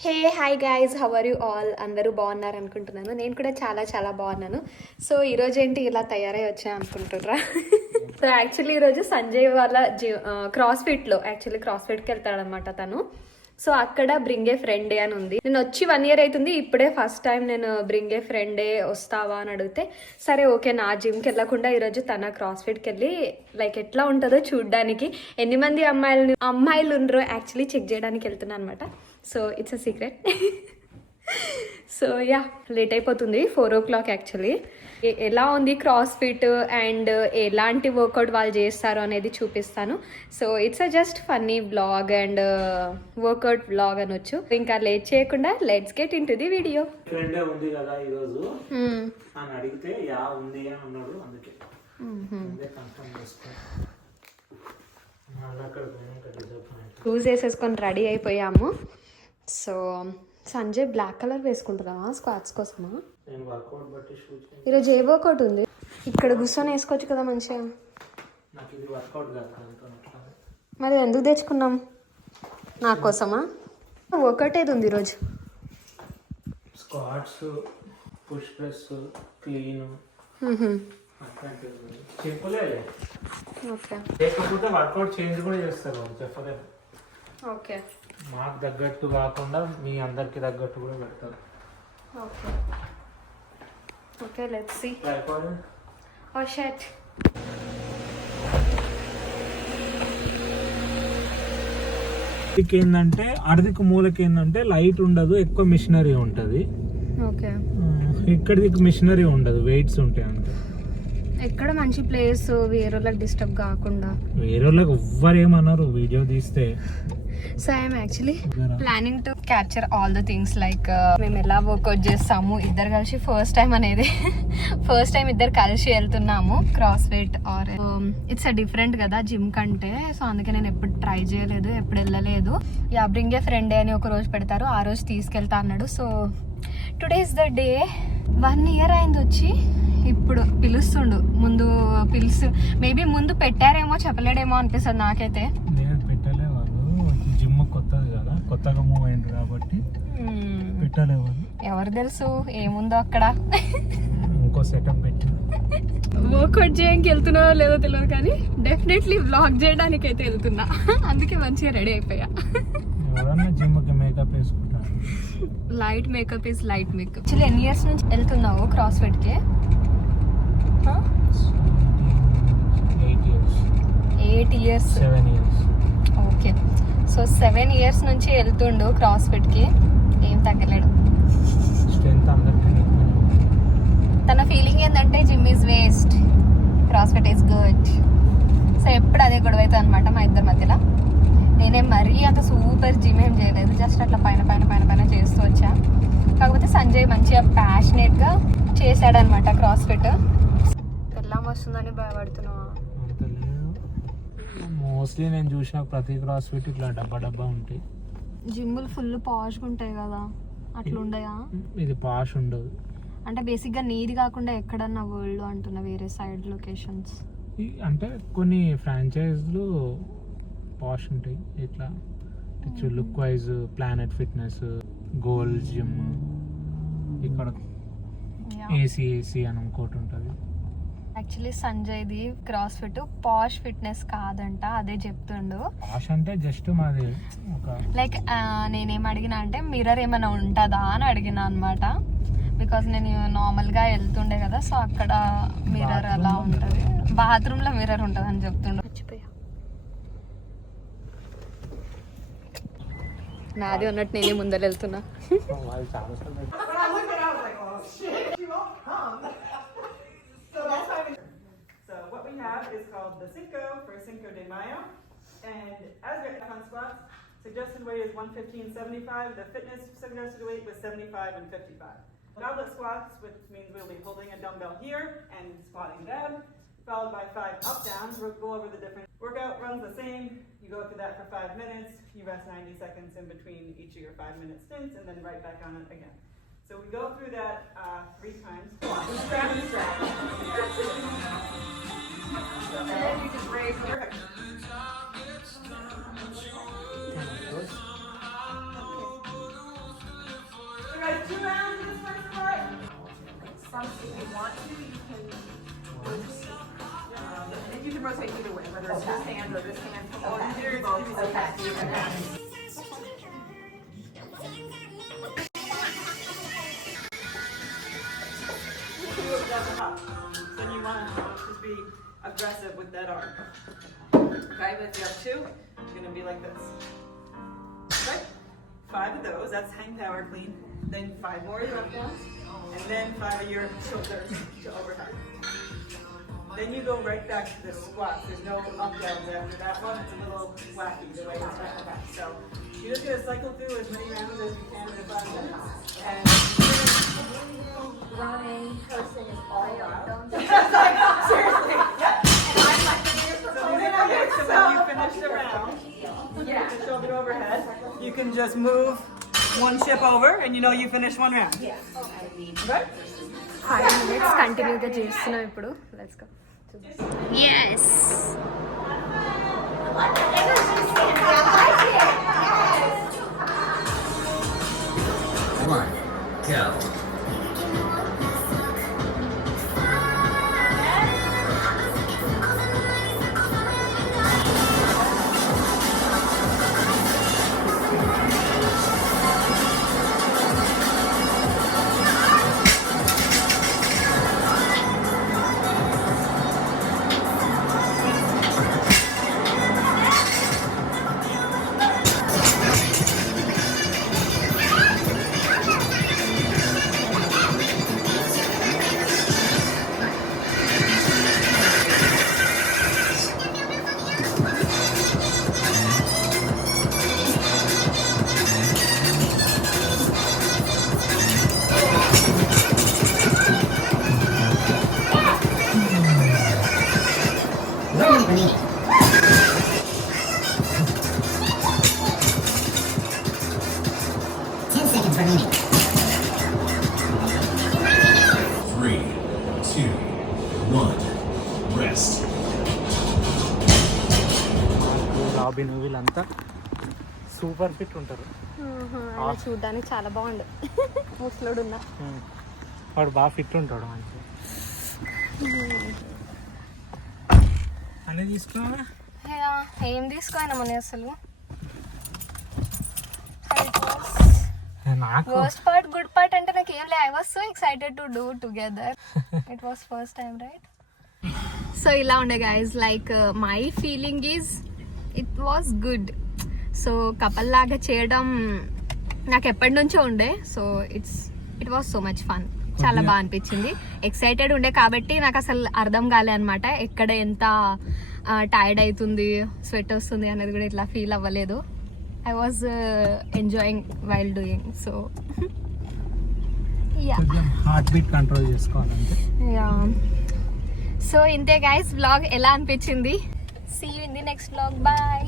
Hey hi guys, how are you all? అందరూ బాగున్నారు అనుకుంటున్నాను. నేను కూడా చాలా చాలా బాగున్నాను. సో ఈరోజు ఏంటి ఇలా తయారై వచ్చా అనుకుంటుర్రా? సో యాక్చువల్లీ ఈరోజు సంజయ్ వాళ్ళ క్రాస్ ఫిట్లో క్రాస్ ఫిట్కి వెళ్తాడనమాట తను. సో అక్కడ బ్రింగ్ ఏ ఫ్రెండ్ డే అని ఉంది. నేను వచ్చి 1 year అవుతుంది. ఇప్పుడే ఫస్ట్ టైం నేను బ్రింగ్ ఏ ఫ్రెండ్ డే వస్తావా అని అడిగితే సరే ఓకే, నా జిమ్కి వెళ్ళకుండా ఈరోజు తన క్రాస్ ఫిట్కి వెళ్ళి లైక్ ఎట్లా ఉంటుందో చూడడానికి, ఎన్ని మంది అమ్మాయిలు ఉండరో యాక్చువల్లీ చెక్ చేయడానికి వెళ్తున్నాను అనమాట. So it's a secret. So yeah, late అయిపోతుంది, 4 o'clock యాక్చువల్లీ. ఎలా ఉంది క్రాస్ ఫిట్ అండ్ ఎలాంటి వర్కౌట్ వాళ్ళు చేస్తారు అనేది చూపిస్తాను. So it's a just funny vlog and workout vlog అనొచ్చు. ఇంకా లేట్ చేయకుండా let's get into the video. Friend ఉంది కదా ఈరోజు అని అడిగితే యా ఉంది అని అన్నాడు, అందుకే కన్ఫర్మ్ చేసుకో. షూస్ వేసేసుకొని రెడీ అయిపోయాము. సో సంజయ్ బ్లాక్ కలర్ వేసుకుంటున్నావా స్క్వాట్స్ కోసమా? ఈరోజు ఏ వర్కౌట్ ఉంది? ఇక్కడ కూర్చొని వేసుకోవచ్చు కదా మంచిగా. మరి ఎందుకు తెచ్చుకున్నాం? నా కోసమా? వర్కౌట్ ఏది ఉంది ఈరోజు? Squats, push press, clean. సింపులే. ఓకే. లేకపోతే వర్కౌట్ చేంజ్ కూడా చేస్తారు, చెప్పలేదు. ఓకే. మాకు తగ్గట్టు కాకుండా మీ అందరికి తగ్గట్టు కూడా పెడతారు. Okay okay, let's see. Oh shut. ఏంటంటే అర్ధిక మూలకి ఏంటంటే లైట్ ఉండదు, ఎక్కువ మిషనరీ ఉంటుంది. ఓకే. ఇక్కడికి మిషనరీ ఉండదు, వెయిట్స్ ఉంటాయి అంతే. ఎక్కడ మంచి ప్లేస్ వేరే వాళ్ళకి డిస్టర్బ్ కాకుండా. వేరే వాళ్ళకి ఎవ్వరేమన్నారు వీడియో తీస్తే. So I'm actually planning to capture all the things like మేము ఎలా వర్కౌట్ చేస్తాము, ఇద్దరు కలిసి ఫస్ట్ టైం ఇద్దరు కలిసి వెళ్తున్నాము cross fit. Or it's a different కదా జిమ్ కంటే. సో అందుకే నేను ఎప్పుడు ట్రై చేయలేదు, ఎప్పుడు వెళ్ళలేదు. Yeah, bring a friend day అని ఒక రోజు పెడతారు, ఆ రోజు తీసుకెళ్తా అన్నాడు. So today is the day. 1 year అయింది వచ్చి, ఇప్పుడు పిలుస్తుండు. ముందు మేబీ ముందు పెట్టారేమో చెప్పలేడేమో అనిపిస్తుంది నాకైతే. పెట్టలే వాళ్ళు, జిమ్ కొత్తది కదా, కొత్తగా మూవ్ అయింది కాబట్టి పెట్టలే వాళ్ళు. ఎవరు తెలుసు ఏముందో అక్కడ. ఇంకో సెటప్ పెట్టి వర్కౌట్ చేయడానికి వెళ్తున్నావో లేదో తెలియదు, కానీ డెఫినెట్లీ వ్లాగ్ చేయడానికి అయితే వెళ్తున్నా. అందుకే మంచిగా రెడీ అయిపోయా. ఎవరన్నా జిమ్కి మేకప్ వేసుకుంటారు. Light makeup is light makeup. Actually ఎన్ని ఇయర్స్ నుంచి వెళ్తున్నావు క్రాస్ ఫిట్కి? 8 years. 7 years. Okay. So 7 years నుంచి వెళ్తుండు క్రాస్ ఫిట్కి, ఏం తగ్గలేడు. తన ఫీలింగ్ ఏంటంటే gym is waste, cross fit is good. So ఎప్పుడు అదే గొడవ అవుతుంది అనమాట మా ఇద్దరి మధ్యలో. నేనేం మరీ అంత సూపర్ జిమ్ ఏం చేయలేదు, జస్ట్ అట్లా పైన చేస్తూ వచ్చా. కాకపోతే సంజయ్ మంచిగా ప్యాషనేట్గా చేశాడనమాట క్రాస్ ఫిట్. పెళ్ళాం వస్తుందని భయపడుతున్నావా? మోస్ట్లీ నేను చూసిన ప్రతి క్రాస్ ఫిట్ ఇట్లా డబ్బా ఉంటాయి. జిమ్లు ఫుల్ పాష్గా ఉంటాయి కదా, అట్లా ఉండయా? ఇది పాష్ ఉండదు. అంటే బేసిక్గా నీది కాకుండా ఎక్కడన్నా వరల్డ్ అంటున్నా, వేరే సైడ్ లొకేషన్స్ అంటే కొన్ని ఫ్రాంచైజ్లు పాష్ ఉంటాయి. ఇట్లా look wise planet fitness, gold gym, ఇక్కడ ఏసీ అని ఇంకోటి ఉంటుంది. యాక్చువల్లీ సంజయ్ది క్రాస్ ఫిట్ పాష్ ఫిట్నెస్ కాదంట, అదే చెప్తుండు. పాష్ అంటే జస్ట్ మాది ఒక లైక్ నేనేం అడిగినా అంటే మిర్రర్ ఏమైనా ఉంటుందా అని అడిగినా అనమాట. బికాజ్ నేను నార్మల్గా వెళ్తుండే కదా, సో అక్కడ మిర్రర్ అలా ఉంటుంది, బాత్రూంలో మిర్రర్ ఉంటుంది అని చెప్తుండు. మర్చిపోయా, నాది ఉన్నట్టు నేనే ముందర వెళ్తున్నా. Is called the Cinco de Mayo, and as we have on squats, suggested weight is 115-75. The fitness suggested weight was 75 and 55. Goblet squats, which means we'll be holding a dumbbell here and squatting down, followed by 5 up downs. We'll go over the different workout. Runs the same. You go through that for 5 minutes. You rest 90 seconds in between each of your 5-minute stints, and then right back on it again. So we go through that 3 times. Strap. And then you just raise your hips. guys 2 rounds in this first part. If you want to, you can rotate. You can rotate either way, whether it's this hand or this hand. Or either both. Okay. Then you want to just be aggressive with that arm. Okay, but if you have 2, it's going to be like this. Okay? 5 of those, that's hang power clean. Then 5 more of your up downs, and then 5 of your shoulders to overhead. Then you go right back to the squats. There's no up downs after that one. It's a little wacky the way it's back. So you're just gonna cycle through as many rounds as you can in 5 minutes. And running, cursing is all seriously, yeah. So when you finish the round, with the shoulder overhead, you can just move 1 chip over, and you know you finished 1 round. Okay? 5 minutes కంటిన్యూగా చేస్తున్నాం ఇప్పుడు. Let's go. yes One, go. Remaining. 10 seconds remaining. 3, 2, 1, rest. Robin వీళ్ళంతా super fit ఉంటారు. ఆయన చూడడానికి చాలా బాగుండు. ముసలోడు ఉన్నా వాడు బాగా ఫిట్ ఉంటాడు మంచిగా. అన్నీ తీసుకున్నా ఏం తీసుకోయినా మన అసలు నాకు వర్స్ట్ పార్ట్ గుడ్ పార్ట్ అంటే నాకు ఏం లే I was so excited to do together it was first time right so ఇలా ఉండే guys like my feeling is it was good so couple లాగా చేయడం నాకు ఎప్పటి నుంచో ఉండే so it was so much fun చాలా బాగా అనిపించింది ఎక్సైటెడ్ ఉండే కాబట్టి నాకు అసలు అర్థం కాలే అనమాట ఎక్కడ ఎంత టైర్డ్ అవుతుంది స్వెట్ వస్తుంది అనేది కూడా ఇట్లా ఫీల్ అవ్వలేదు I was enjoying while doing so yeah heart beat control చేసుకోవాలంటే యా సో ఇంతే గైస్ వ్లాగ్ ఎలా అనిపించింది see you in the next vlog bye